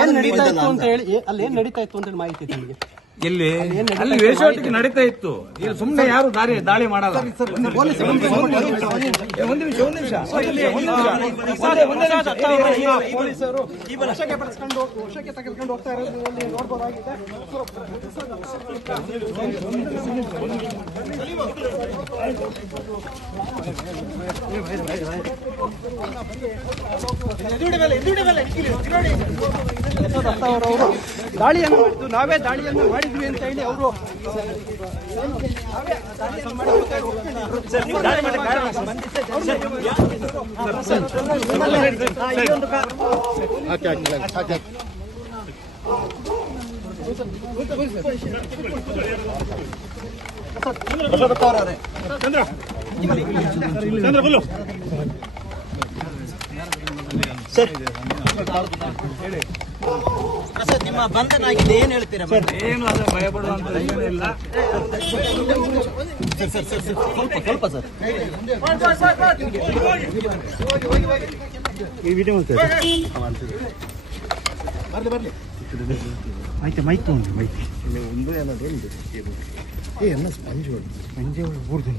ಏನ್ ನಡೀತಾ ಇತ್ತು ಅಂತ ಹೇಳಿ ಅಲ್ಲಿ ಏನ್ ನಡೀತಾ ಇತ್ತು ಅಂತ ಮಾಹಿತಿ ನಿಮಗೆ? ಇಲ್ಲಿ ಅಲ್ಲಿ ವೇಷವಾಟಿಕೆ ನಡೀತಾ ಇತ್ತು. ಇಲ್ಲಿ ಸುಮ್ಮನೆ ಯಾರು ದಾಳಿ ಮಾಡಲ್ಲ. ಪೊಲೀಸರು ವಶಕ್ಕೆ ತೆಗೆದುಕೊಂಡು ಹೋಗ್ತಾ ಇರೋದು ನೋಡಬಹುದಾಗಿದೆ. ಅವರು ದಾಳಿಯನ್ನು ಮಾಡಿದ್ದು ನಾವೇ ದಾಳಿಯನ್ನು ಮಾಡಿದ್ವಿ ಅಂತ ಹೇಳಿ ಅವರು ಸರ್ ನಿಮ್ಮ ಬಂಧನ ಆಗಿದೆ, ಏನ್ ಹೇಳ್ತೀರಾ? ಏನು ಅದು ಭಯ ಪಡುವಂತ ಏನಿಲ್ಲ. ಸ್ವಲ್ಪ ಸರ್ ಈ ವಿಡಿಯೋ ಆಯ್ತು ಮೈಕ್ ತಗೊಂಡು ಮೈಕ್ ಒಂದು ಏನದು ಎಲ್ಲ ಸ್ಪಂಜ್ ಊರ್ದು